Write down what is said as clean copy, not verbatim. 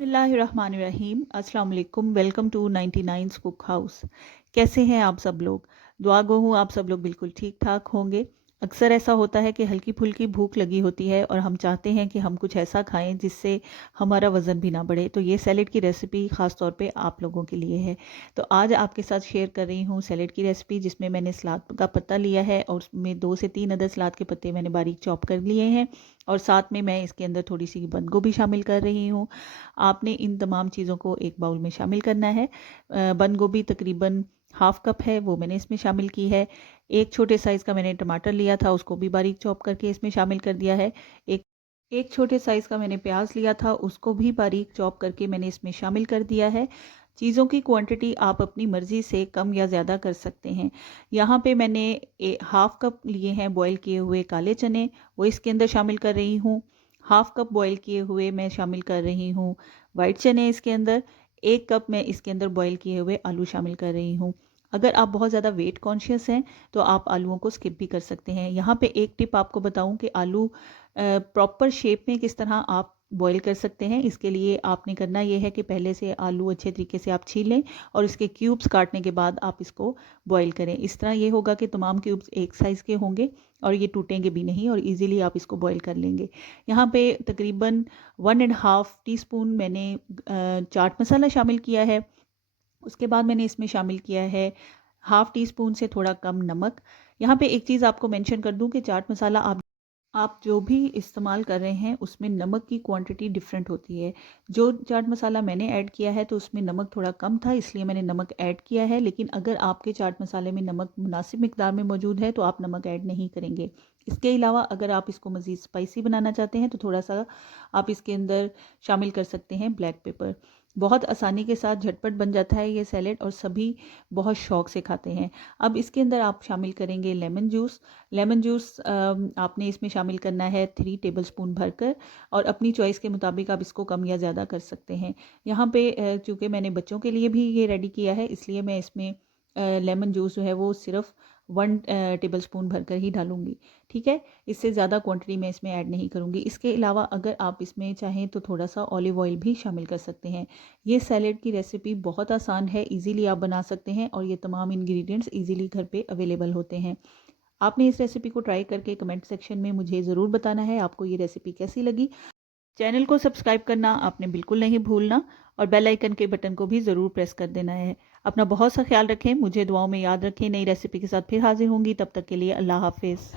बिस्मिल्लाहिर्रहमानिर्रहीम। अस्सलाम वालेकुम। Welcome to 99 cook house. कैसे हैं आप सब लोग? दुआ गो हूँ आप सब लोग बिल्कुल ठीक ठाक होंगे। अक्सर ऐसा होता है कि हल्की फुल्की भूख लगी होती है और हम चाहते हैं कि हम कुछ ऐसा खाएं जिससे हमारा वज़न भी ना बढ़े। तो ये सैलेड की रेसिपी ख़ास तौर पे आप लोगों के लिए है। तो आज आपके साथ शेयर कर रही हूँ सैलेड की रेसिपी, जिसमें मैंने सलाद का पत्ता लिया है और उसमें 2 से 3 अदद सलाद के पत्ते मैंने बारीक चॉप कर लिए हैं और साथ में मैं इसके अंदर थोड़ी सी बंद गोभी शामिल कर रही हूँ। आपने इन तमाम चीज़ों को एक बाउल में शामिल करना है। बंद गोभी तकरीबन हाफ कप है, वो मैंने इसमें शामिल की है। एक छोटे साइज़ का मैंने टमाटर लिया था, उसको भी बारीक चॉप करके इसमें शामिल कर दिया है। एक एक छोटे साइज़ का मैंने प्याज लिया था, उसको भी बारीक चॉप करके मैंने इसमें शामिल कर दिया है। चीज़ों की क्वांटिटी आप अपनी मर्ज़ी से कम या ज़्यादा कर सकते हैं। यहाँ पे मैंने हाफ कप लिए हैं बॉईल किए हुए काले चने, वो इसके अंदर शामिल कर रही हूँ। हाफ कप बॉईल किए हुए मैं शामिल कर रही हूँ वाइट चने इसके अंदर। 1 कप मैं इसके अंदर बॉईल किए हुए आलू शामिल कर रही हूँ। अगर आप बहुत ज़्यादा वेट कॉन्शियस हैं तो आप आलूओं को स्किप भी कर सकते हैं। यहाँ पे एक टिप आपको बताऊँ कि आलू प्रॉपर शेप में किस तरह आप बॉईल कर सकते हैं। इसके लिए आपने करना ये है कि पहले से आलू अच्छे तरीके से आप छील लें और इसके क्यूब्स काटने के बाद आप इसको बॉईल करें। इस तरह ये होगा कि तमाम क्यूब्स एक साइज़ के होंगे और ये टूटेंगे भी नहीं और इजीली आप इसको बॉईल कर लेंगे। यहाँ पे तकरीबन 1.5 टीस्पून मैंने चाट मसाला शामिल किया है। उसके बाद मैंने इसमें शामिल किया है हाफ़ टी स्पून से थोड़ा कम नमक। यहाँ पे एक चीज़ आपको मेंशन कर दूँ कि चाट मसाला आप जो भी इस्तेमाल कर रहे हैं उसमें नमक की क्वांटिटी डिफरेंट होती है। जो चाट मसाला मैंने ऐड किया है तो उसमें नमक थोड़ा कम था, इसलिए मैंने नमक ऐड किया है। लेकिन अगर आपके चाट मसाले में नमक मुनासिब मिकदार में मौजूद है तो आप नमक ऐड नहीं करेंगे। इसके अलावा अगर आप इसको मज़ीद स्पाइसी बनाना चाहते हैं तो थोड़ा सा आप इसके अंदर शामिल कर सकते हैं ब्लैक पेपर। बहुत आसानी के साथ झटपट बन जाता है ये सैलेड और सभी बहुत शौक से खाते हैं। अब इसके अंदर आप शामिल करेंगे लेमन जूस। लेमन जूस आपने इसमें शामिल करना है 3 टेबलस्पून भरकर और अपनी चॉइस के मुताबिक आप इसको कम या ज़्यादा कर सकते हैं। यहाँ पे चूँकि मैंने बच्चों के लिए भी ये रेडी किया है, इसलिए मैं इसमें लेमन जूस जो है वो सिर्फ 1 टेबलस्पून भरकर ही डालूँगी। ठीक है, इससे ज़्यादा क्वांटिटी मैं इसमें ऐड नहीं करूँगी। इसके अलावा अगर आप इसमें चाहें तो थोड़ा सा ऑलिव ऑयल भी शामिल कर सकते हैं। ये सैलेड की रेसिपी बहुत आसान है, इजीली आप बना सकते हैं और ये तमाम इंग्रेडिएंट्स इजीली घर पे अवेलेबल होते हैं। आपने इस रेसिपी को ट्राई करके कमेंट सेक्शन में मुझे ज़रूर बताना है आपको ये रेसिपी कैसी लगी। चैनल को सब्सक्राइब करना आपने बिल्कुल नहीं भूलना और बेल आइकन के बटन को भी ज़रूर प्रेस कर देना है। अपना बहुत सा ख्याल रखें, मुझे दुआओं में याद रखें। नई रेसिपी के साथ फिर हाजिर होंगी, तब तक के लिए अल्लाह हाफिज़।